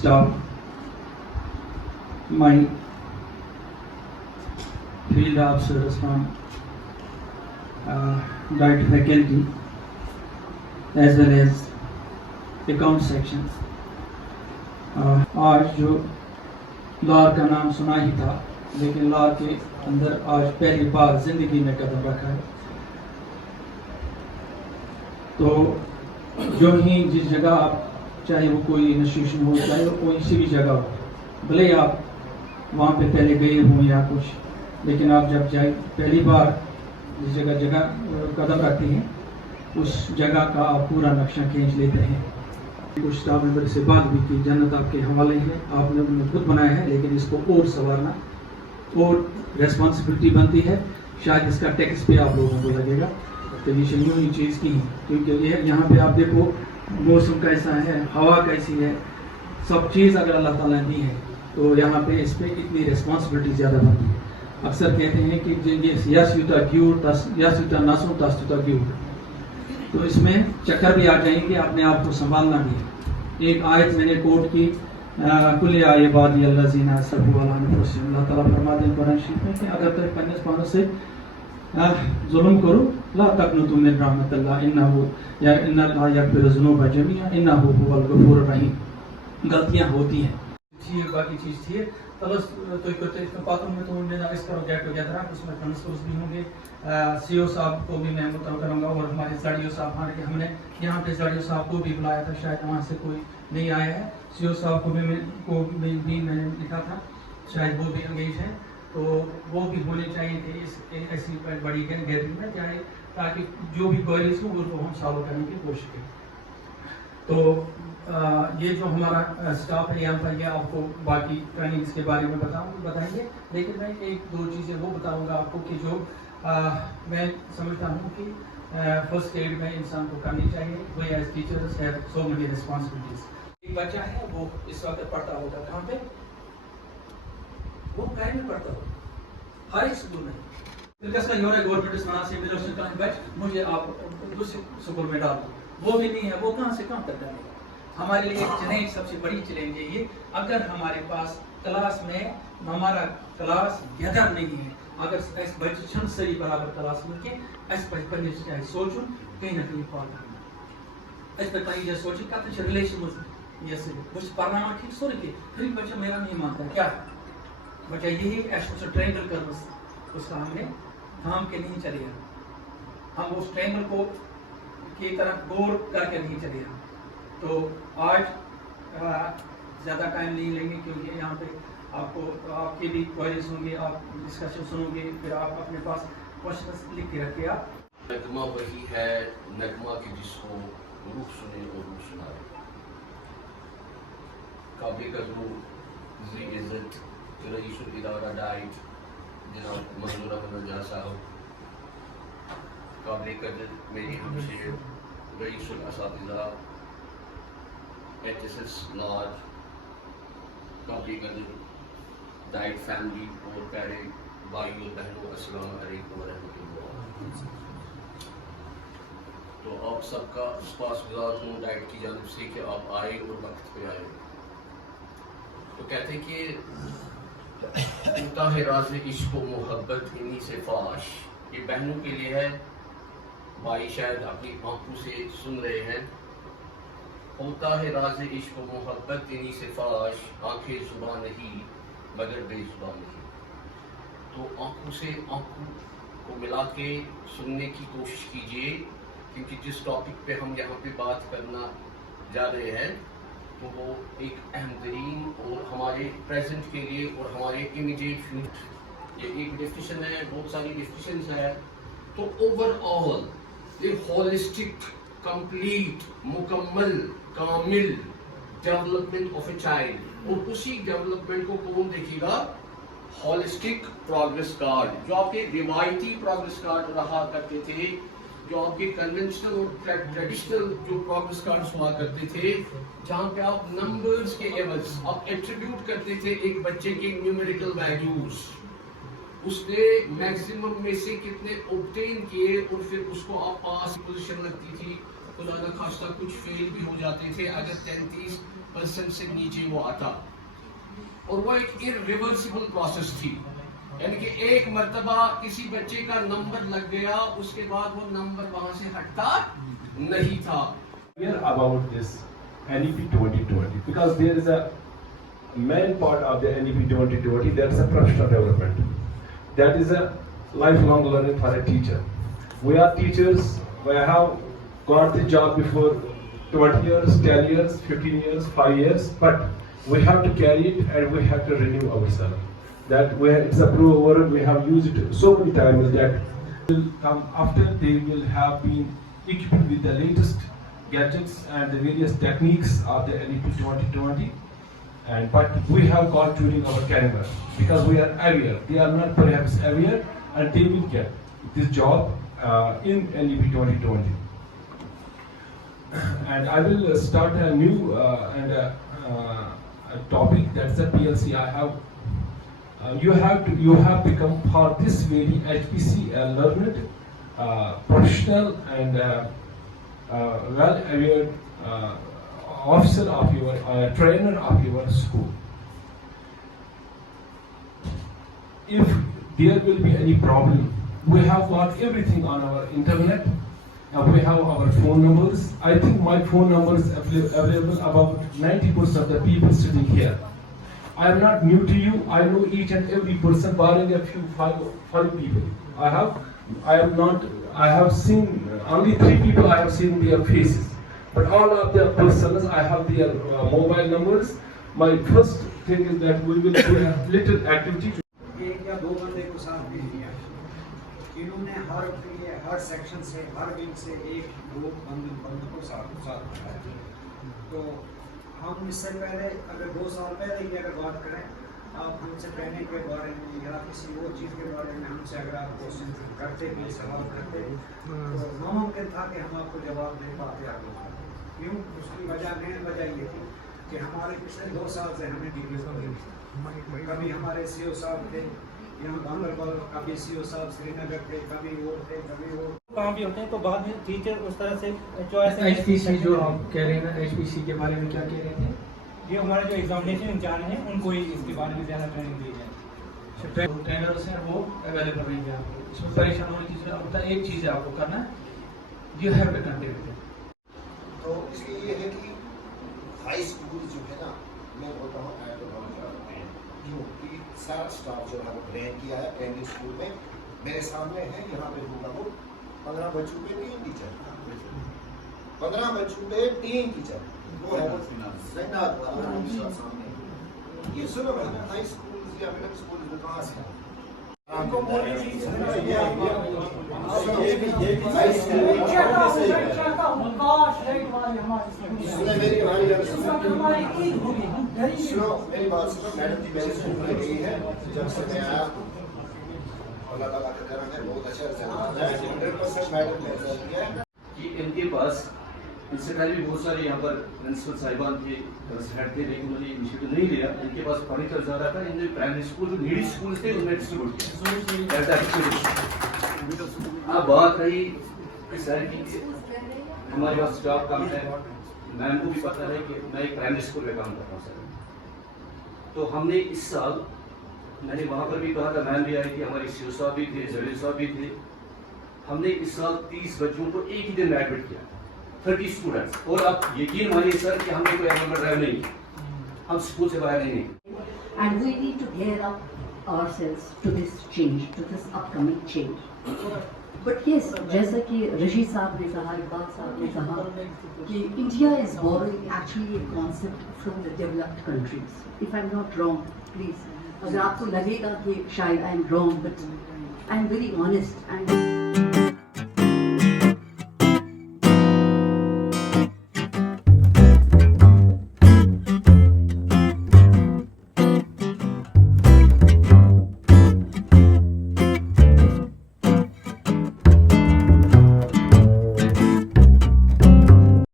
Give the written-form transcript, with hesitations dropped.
staff, my field officers from diet faculty, as well as account sections. आज जो लाहौर का नाम सुना ही था, लेकिन लाहौर के अंदर आज पहली बार जिंदगी में कदम रखा है। तो जो ही जिस जगह आप, चाहे वो कोई इंस्टीट्यूशन हो, चाहे वो कोई सी भी जगह हो, भले आप वहाँ पे पहले गए हों या कुछ, लेकिन आप जब जाए पहली बार जिस जगह कदम रखते हैं, उस जगह का आप पूरा नक्शा खींच लेते हैं। कुछ स्टाफ मेंबर से बात भी की, जन्नत आपके हवाले है, आपने खुद बनाया है, लेकिन इसको और संवारना और रेस्पॉन्सिबिलिटी बनती है। शायद इसका टैक्स पे आप लोगों को लगेगा, तो ये यूँ ही चीज़ की है, क्योंकि ये यहाँ पे आप देखो मौसम कैसा है, हवा कैसी है, सब चीज़ अगर अल्लाह ताला दी है तो यहाँ पे इस पर इतनी रिस्पॉन्सिबिलिटी ज़्यादा बनती है। अक्सर कहते हैं कि ये यस युता ग्यूर यस युता नासुम तस युता ग्यूर, तो इसमें चक्कर भी आ जाएंगे, अपने आप को संभालना भी है। एक आयत मैंने कोट की, कुल या इबादी अल्लज़ीना असरफ़ू अला अनफुसिहिम, अल्लाह ताला फरमाते हैं कुरान शरीफ में कि अगर तुम अपने पानों से जुल्म करो, ला तक़नतू मिन रहमतिल्लाह इन्नहु इन्नल्लाह यग़फ़िरु ज़ुनूबा जमीअ इन्नहु हुवल गफ़ूरुर रहीम। गलतियाँ होती हैं, बाकी चीज़ थी प्लस तो बातों में तो उन्होंने इस तरह गेट टुगेदर, उसमें ट्रांसफर्स भी होंगे। सीओ साहब को भी मैं मुतलब करूँगा, और हमारे ज़ाड़ियो साहब, हमने यहाँ पे ज़ाड़ियो साहब को भी बुलाया था, शायद वहाँ से कोई नहीं आया है। सीओ साहब को भी मैंने लिखा था, शायद वो भी एंगेज है, तो वो भी होने चाहिए थे इस ऐसी बड़ी गैदरिंग में, चाहे ताकि जो भी क्वेरीज हो उनको हम सॉल्व करने की कोशिश करें। तो ये जो हमारा स्टाफ है यहाँ पर, ये आपको बाकी ट्रेनिंग्स के बारे में बताएंगे, लेकिन मैं एक दो चीज़ें वो बताऊंगा आपको कि जो मैं समझता हूँ कि फर्स्ट एड में इंसान को करनी चाहिए। वो as teachers have so many responsibilities. एक बच्चा है वो इस वक्त पढ़ता होगा कहाँ पे, वो कहीं में पढ़ता होगा, हर एक स्कूल में। मुझे आप दूसरे स्कूल में डाल दो, वो भी नहीं है, वो कहाँ से कहाँ तक डालेगा। हमारे लिए चैलेंज, सबसे बड़ी चैलेंज है ये, अगर हमारे पास क्लास में हमारा क्लास गैदर नहीं है, अगर बच्चन सही बराबर क्लास में के पे चाहे सोचूं कहीं ना कहीं फॉल करना ये सोची का तो रिलेशन ये से कुछ पढ़ना ठीक सो रही फिर बच्चा मेरा नहीं मानता, क्या बच्चा यही ऐसा ट्रायंगल कर उसका हमने थाम के नहीं चलेगा, हम उस ट्रायंगल को की तरफ गौर करके नहीं चलेगा। तो आज ज़्यादा टाइम नहीं लेंगे, क्योंकि यहाँ पे आपको आपके भी क्वेरीज होंगे, आप डिस्कशन सुनोगे, फिर आप अपने पास क्वेश्चंस लिख के रखिए। आप नगमा वही है नगमा की जिसको रूह सुने और रूह सुनाए। काबिल कदर जी इज़्ज़त रईसुल इदारा डाइट जनाब मंजूर अहमद नजार साहब, काबिल कदर मेरी हमशे रईसुल असातिज़ा HSS लॉज, काबिल कदर डाइट फैमिली और प्यारे भाइयों बहनों, अस्सलाम वालेकुम रहमतुल्लाह। तो आप सबका शुक्रगुज़ार हूँ डाइट की जानिब से कि आप आए और वक्त पे आए। तो कहते हैं कि होता है राज़ इश्क़ व मोहब्बत इन्हीं से फाश, ये बहनों के लिए है, भाई शायद अपनी आंखों से सुन रहे हैं। होता है राज़ इश्क़ व मोहब्बत इन्हीं से फाश, आंखें ज़ुबान नहीं मगर बेज़ुबान नहीं। तो आंखों से आंखों को मिला के सुनने की कोशिश कीजिए, क्योंकि जिस टॉपिक पे हम यहाँ पे बात करना जा रहे हैं तो वो एक अहम तरीन और हमारे प्रेजेंट के लिए और हमारे इमीडिएट फ्यूचर, ये एक डिस्कशन है, बहुत सारी डिस्कशंस है। तो ओवरऑल ये होलिस्टिक, कंप्लीट, मुकम्मल, कामिल डेवलपमेंट ऑफ ए चाइल्ड, और उसी डेवलपमेंट को कौन देखेगा? होलिस्टिक प्रोग्रेस कार्ड, जो आपके रिवायती प्रोग्रेस कार्ड रहा करते थे, जो आपके कन्वेंशनल और ट्रेडिशनल जो प्रोग्रेस कार्ड्स हुआ करते थे, जहाँ पे आप नंबर्स के एवज आप एट्रीब्यूट करते थे एक बच्चे के न्यूमेरिकल वैल्यूज, उसने मैक्सिमम में से कितने ऑब्टेन किए और फिर उसको आप पास पोजीशन लगती थी, खुदा न खास्ता कुछ फेल भी हो जाते थे। अगर 33 परसेंट से नीचे वो आता, और वो एक इरिवर्सिबल प्रोसेस थी, यानी कि एक मर्तबा किसी बच्चे का नंबर लग गया, उसके बाद वो नंबर वहां से हटता नहीं था. Here about this NEP 2020, because there is a main part of the NEP 2020, that's a professional development. That is a lifelong learning for a teacher. We are teachers, we have got the job before 20 years, 10 years, 15 years, 5 years, but we have to carry it and we have to renew ourselves. That it's a prover, we have used it so many times that will come after they will have been equipped with the latest gadgets and the various techniques of the NEP 2020. But we have got during our career because we are aware. They are not perhaps aware, and they will get this job in NEP 2020. And I will start a new a topic, that's a PLC. You have become for this very HPC learned, professional and well-aware officer of your trainer of your school. If there will be any problem, we have got everything on our internet. We have our phone numbers. I think my phone number is available about 90% of the people sitting here. I am not new to you. I know each and every person, barring a few five people. I have seen only 3 people. I have seen their faces. But all of the persons, I have their mobile numbers. My first thing is that we will do a little activity. एक या 2 बंदे को साथ दे दिया, इन्होंने हर section से, हर wing से 1-2 बंदे को साथ उठाया. तो हम इससे पहले अगर 2 साल पहले की अगर बात करें, आप हमसे ट्रेनिंग के बारे में या किसी और चीज़ के बारे में हमसे अगर आप क्वेश्चन करते भी, सवाल करते, तो नामुमकिन था कि हम आपको जवाब दे पाते आगे. क्यों? उसकी मेन वजह ये थी कि हमारे पिछले 2 साल से हमें डिग्री मिली. कभी हमारे CO साहब थे यहाँ गांधरबल, कभी CO साहब श्रीनगर थे, कभी वो थे, कभी वो काम भी होते हैं. तो बाद में टीचर उस तरह से जो ऐसे HPC जो आप कह रहे हैं ना, HPC के बारे में क्या कह रहे थे? ये हमारे जो एग्जामिनेशन इंचार्ज हैं उनको ही इसके बारे में ज़्यादा ट्रेनिंग दी जाए. ट्रेनर्स हैं वो अवेलेबल रहेंगे आपको. इसमें परेशान होने की जरूरत नहीं. एक चीज़ है आपको करना, यू हैव टू कंटिन्यू. तो इसलिए ये है कि हाई स्कूल जो है ना, मैं बोलता हूँ क्योंकि सारा स्टाफ जो है वो ट्रेन किया है. प्राइमरी स्कूल में मेरे सामने है, यहाँ पे होगा वो 15 बच्चों पे 3 टीचर, 15 बच्चों पे 3 टीचर, वो है वो सामने. ये सुनो मैंने हाई स्कूल या मिडिल स्कूल में कहाँ से मेरी बात सुनो. मैडम जी मेरे स्कूल में गई है जब से मैं आया. अल्लाह ताला का करम है, बहुत अच्छा रिजल्ट है. 100% मैडम ने रिजल्ट दिया है कि इनके पास इससे पहले भी बहुत सारे यहाँ पर प्रिंसिपल साहिबान थे, हेड थे, लेकिन उन्होंने इनिशिएटिव नहीं लिया. इनके पास फर्नीचर जा रहा था, इन्होंने प्राइमरी स्कूल जो नीडी स्कूल थे उनमें डिस्ट्रीब्यूट किया. अब बात रही सर की, हमारे पास स्टाफ कम है. मैम को भी पता है कि मैं एक प्राइमरी स्कूल में काम करता हूँ सर. तो हमने इस साल, मैंने वहाँ पर भी कहा था, मैम भी आई थी, हमारे CO साहब भी थे, जलील साहब भी थे. हमने इस साल 30 बच्चों को एक ही दिन में एडमिट किया, 30 स्टूडेंट्स. और आप यकीन मानिए सर कि हमने कोई एनरोलमेंट ड्राइव नहीं, हम स्कूल से बाहर नहीं निकले. And we need to gear up ourselves to this change, to this upcoming change. But yes, जैसा कि ऋषि साहब ने कहा, इकबाल साहब ने कहा कि India is borrowing actually a concept from the developed countries. If I'm not wrong, please. अगर आपको लगेगा कि शायद I am wrong, but I am very honest and